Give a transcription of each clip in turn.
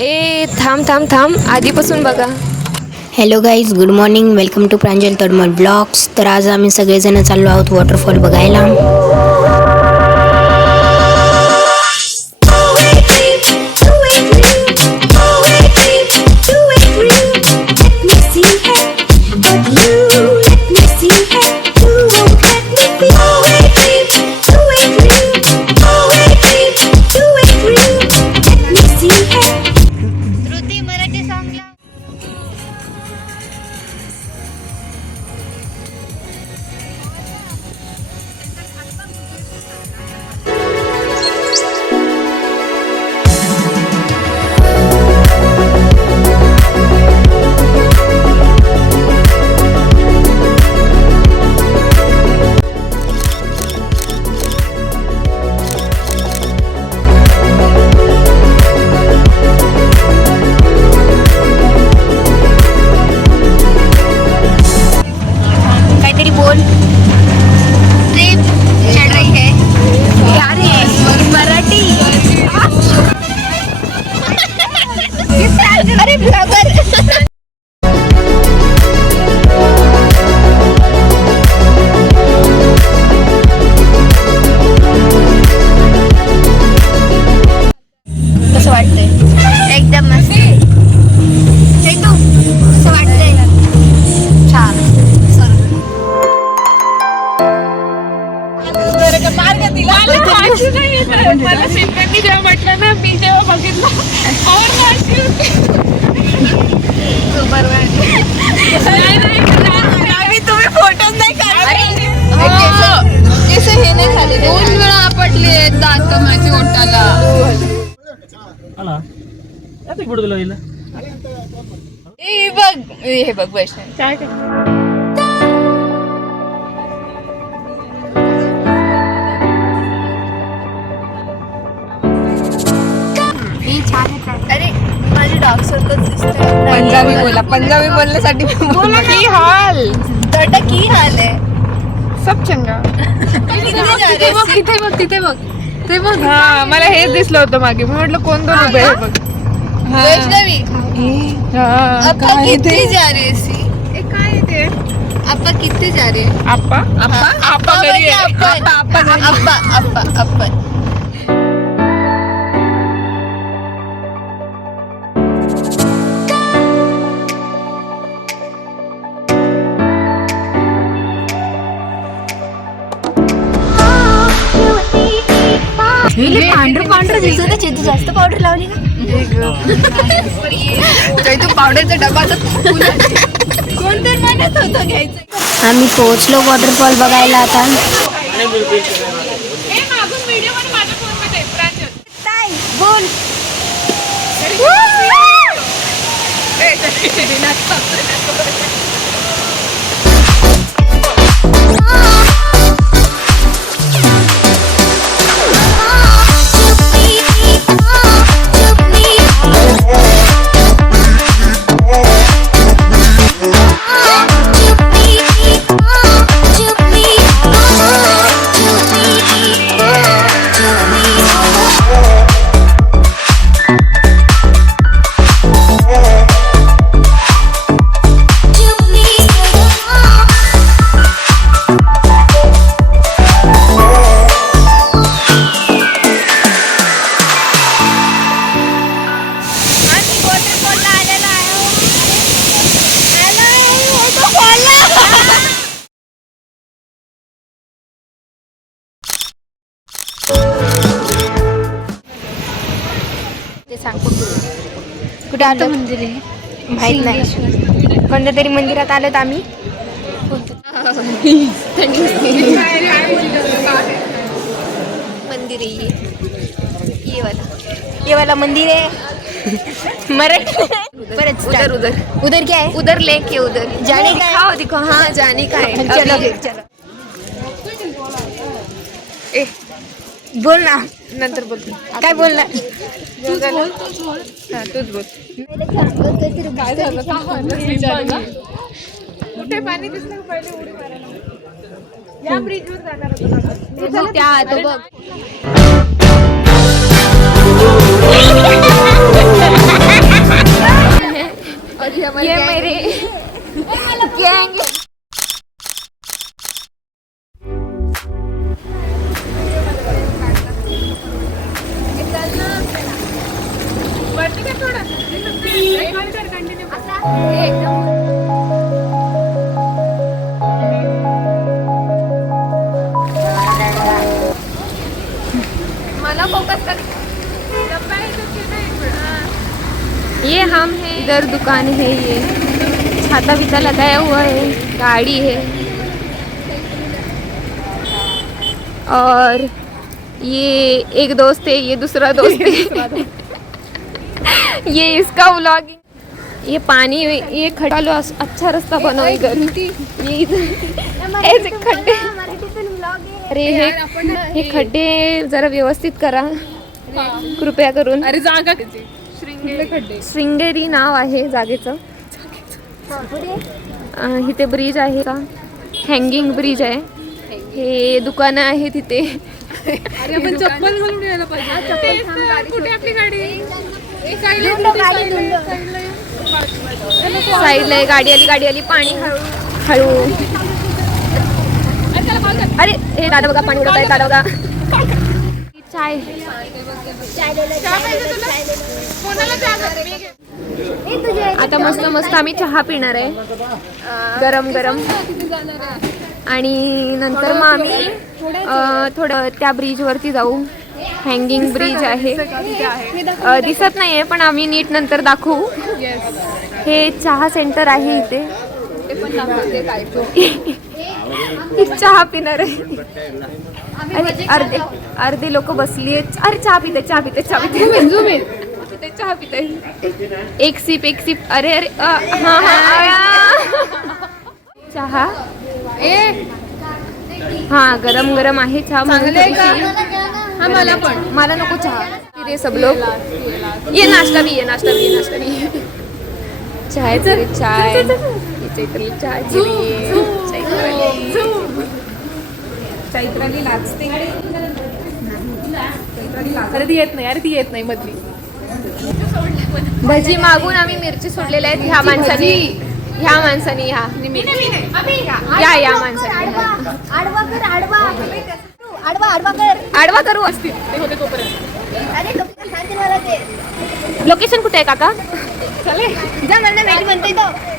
ए थांब थांब थांब आधीपासून बघा. Hello guys, good morning. Welcome to Pranjal Todmal blogs. तर आज आम्ही सगळेजण चाललो आहोत वॉटरफॉल बघायला. एकदम मस्त. हे तू कसं वाटतंय? छान. मला शिल्पांनी जेव्हा म्हटलं ना, मी जेव्हा बघितलं तुम्ही फोटोज नाही काढले. हे नाही खाली 2 वेळा आपटले दात माझी ओठाला. हे बघ वैष्णव काय अरे माझी डॉग सर्कल दिसतंय. पंजाबी बोला. पंजाबी बोलण्यासाठी बोला की हाल तोटा की हाल है सब चंगा. तिथे बघ. हा मला हेच दिसलं होतं मागे. मी म्हटलं कोण दोन उभे आहे बघ. वैष्णवी हा किती जा रही सी काय ते आपा किती जा रहे आप्पा आप्पा घरी आहे. अप्पा पांढर दिसत. चेतू जास्त पावडर लावली ना. तू पावडरचा डबा कोणतरी म्हणत होतं घ्यायचं. आम्ही पोहोचलो वॉटरफॉल बघायला आता. बोल. कुठे आलो मंदिर आहे माहित नाही. कोणत्या तरी मंदिरात आलोत आम्ही. मंदिर आहे ये वाला मंदिर है मराठी. उधर क्या है? उधर लेक है. उधर जाने का है. दिखो हाँ जाने का है. चलो फिर चलो. बोल ना. नंतर बोलतो. काय बोलणार? तूच बोल. काय झालं? कुठे पाणी दिसलं पहिले उडी मारायला. या ब्रिजवर जाणार होतो. त्या तो बघ. ये मेरे गैंग। वरती कर थोडं कंटिन्यू मला फोकस कर। ये हम हैं, इधर दुकान है, ये छाता बीता लगाया हुआ है, गाड़ी है और ये एक दोस्त है, ये दूसरा दोस्त है। ये इसका व्लॉगिंग। ये पानी, ये खड्डा लो, अच्छा रास्ता बनाओ इधर। ये इधर ऐसे खड्डे, अरे हे खड्डे जरा व्यवस्थित करा कृपया करून। अरे जागा खड्डे श्रृंगेरी नाव आहे जागेचं। इथे ब्रिज आहे का, हँगिंग ब्रिज आहे, हे दुकानं आहे तिथे। अरे आपण चप्पल घालून यायला पाहिजे। कुठे आपली गाडी? साईडला आहे गाडी आली पाणी हळू। अरे हे दादा बघा पाणी उडत आहे, दादा बघा। चाय आता मस्त मस्त आम्ही चहा पिणार आहे, गरम गरम। आणि नंतर मग आम्ही थोडं त्या ब्रिज वरती जाऊ, हँगिंग ब्रिज आहे, दिसत नाहीये पण आम्ही नीट नंतर दाखवू। हे चहा सेंटर आहे इथे, चहा पिणार आहे। अर्धे लोक बसली आहेत, अरे चहा पिते चहा पिते। एक सिप अरे चहा हा गरम आहे चहा। मला नको चहा, फिर सब लोग ये नाश्ता भी चाय चैत्राली लाजते। अरे ती येत नाही मधली। भजी मागून आम्ही मिरची सोडलेल्या आहेत ह्या माणसानी या माणसानी आडवा करू असतील। लोकेशन कुठे आहे काका?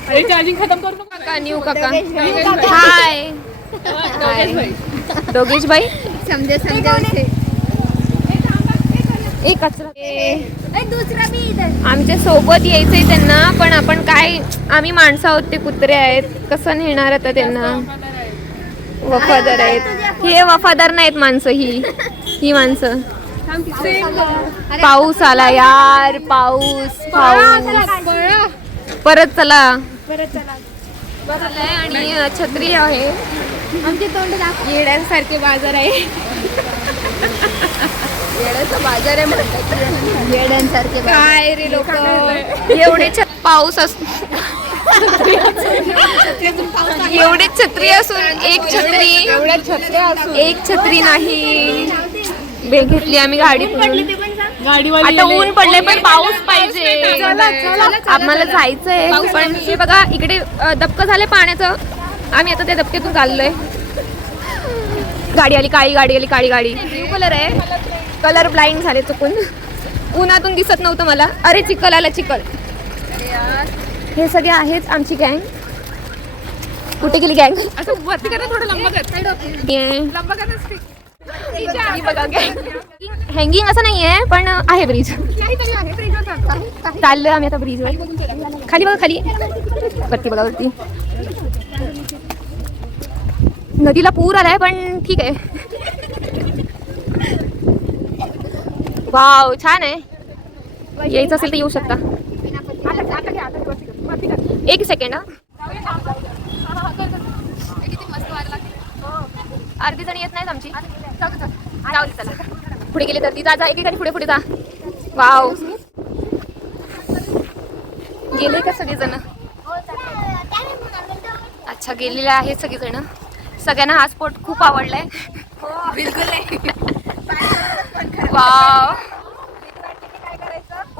अरे चार्जिंग खत्म करू नका। काका न्यू काका हाय दोगेश भाई समजे एक कचरा आमच्या सोबत यायचंय त्यांना, पण आपण काय, आम्ही माणसं आहोत, ते कुत्रे आहेत, कसं नेणार आता त्यांना? वफादार आहेत हे, वफादार नाहीत माणसं, ही माणसं। पाऊस आला यार, पाऊस परत चला आणि छत्री आहे आमचे तोंड येड्यांसारखे बाजार आहे। येड्याचा बाजार आहे म्हणतात, येड्यांसारखे काय रे लोक एवढे पाऊस एवढे छत्री असून एक छत्री नाही घेतली आम्ही गाडीतून। आता ऊन पडले पण पाऊस पाहिजे, आम्हाला जायचंय। पण हे बघा इकडे दबकं झालंय पाण्याचं, आम्ही आता त्या दबक्यातून चाललोय। गाडी आली काळी गाडी, ब्ल्यू कलर आहे, कलर ब्लाइंड झाले चुकून, उन्हातून दिसत नव्हतं मला। अरे चिखल आला चिखल। हे सगळे आहेच आमची गँग। कुठे गेली गँग? असं वरती करा, थोडं लंबा कर। बघा हँगिंग असं नाहीये पण आहे ब्रिज, चाललोय आम्ही आता ब्रिजवर। खाली बघा, खाली वरती बघा, वरती नदीला पूर आलाय पण ठीक आहे। वाव छान आहे, यायचं असेल तर येऊ शकता। एक सेकंड अर्धी जण येत नाहीत आमची, जाऊ दे चला। पुढे गेले तर ती जा एकेकाने पुढे जा। वाव गेले का सगळेजण? अच्छा गेलेले आहेत सगळेजण। सगळ्यांना हा स्पॉट खूप आवडलाय। बिलकुल वाव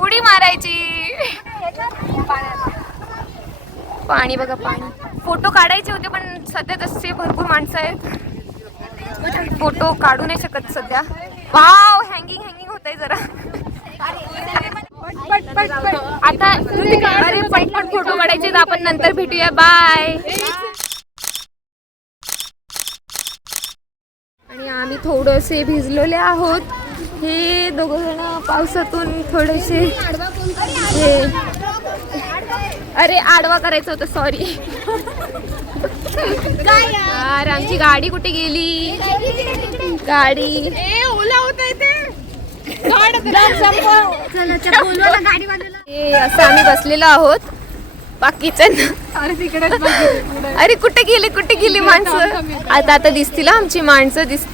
उडी मारायची। पाणी बघा, पाणी. फोटो काढायचे होते पण सध्या तसे भरपूर माणसं आहेत, फोटो काढू नाही शकत सध्या. वाव, हँगिंग होतंय जरा. आता अरे पटपट फोटो काढायचे, तर आपण नंतर भेटूया. बाय. आणि आम्ही थोडेसे भिजलेले आहोत. हे दोघं जण पावसातून थोडेसे अरे आडवा करायचं होतं, सॉरी. यार आमची गाडी कुठे गेली? गाडी ओला होत आहे ते. असं आम्ही बसलेलो आहोत. बाकीचं अरे कुठे गेली माणसं? आता दिसतील आमची माणसं. दिसली.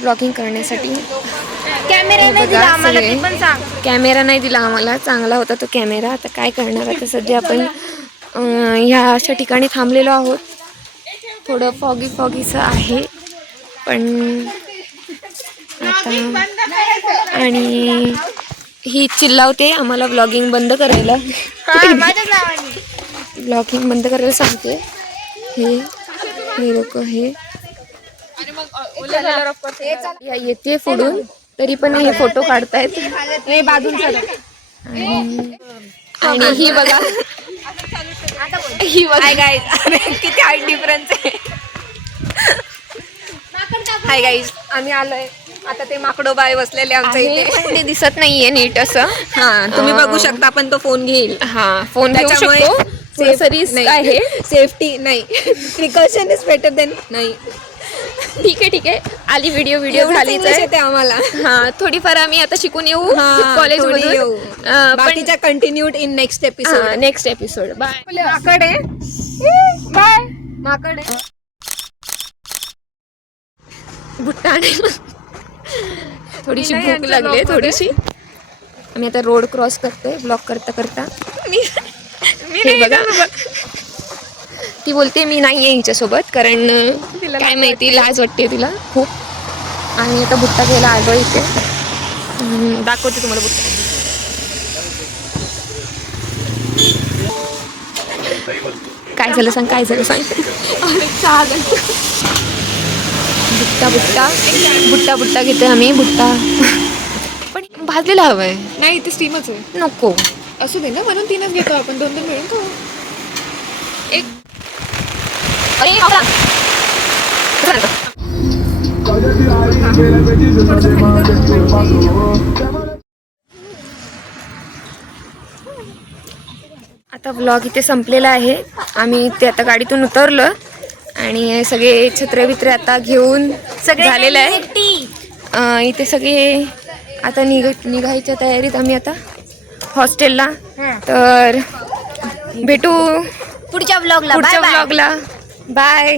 ब्लॉगिंग करण्यासाठी कॅमेरा नाही दिला आम्हाला. चांगला होता तो कॅमेरा. आता काय करणार? आता सध्या आपण ह्या अशा ठिकाणी थांबलेलो आहोत. थोडं फॉगीचं आहे पण आता. आणि ही चिल्लावते आम्हाला ब्लॉगिंग बंद करायला. ब्लॉगिंग बंद करायला सांगते. हे लोक हे येते पुढून, तरी पण हे फोटो काढतायत. आणि ही बघा, किती हाईट डिफरन्स आहे. हाय गाईज, आम्ही आलोय आता. ते माकडोबाई बसलेले आमच्या इथे. ते दिसत नाहीये नीट असं. हा, तुम्ही बघू शकता. पण तो फोन घेईल. हा, फोन घेऊ शकतो. रिस्क आहे, सेफ्टी नाही. प्रिकॉशन इज बेटर देन नाही. ठीक आहे. आली व्हिडिओ झालीच आहे ते आम्हाला. हा, थोडीफार आम्ही आता शिकून येऊ कॉलेज मधून. बाकीच्या continued in next episode. Bye. माकडे भुट्टा आणायला थोडीशी भूक लागली. थोडीशी. आम्ही आता रोड क्रॉस करतोय ब्लॉक करता. हे बघा, ती बोलते मी नाहीये हिच्यासोबत, कारण काय माहिती लाज वाटते तिला खूप. आणि आता भुट्टा घ्यायला आलो इथे. दाखवते तुम्हाला भुट्टा. काय झालं सांग. भुट्टा घेतोय आम्ही. भुट्टा पण भाजलेला हवाय. नाही, ते स्टीमच आहे. नको असू दे ना, म्हणून 3च घेतो आपण. 2 मिळून खाऊ. आता व्लॉग इथे संपलेला आहे. आम्ही ते आता गाडीतून उतरलं आणि सगळे छत्रे आता घेऊन झालेलं आहे. इथे सगळे आता निघायच्या तयारीत आम्ही आता हॉस्टेलला. तर भेटू पुढच्या व्लॉगला. बाय.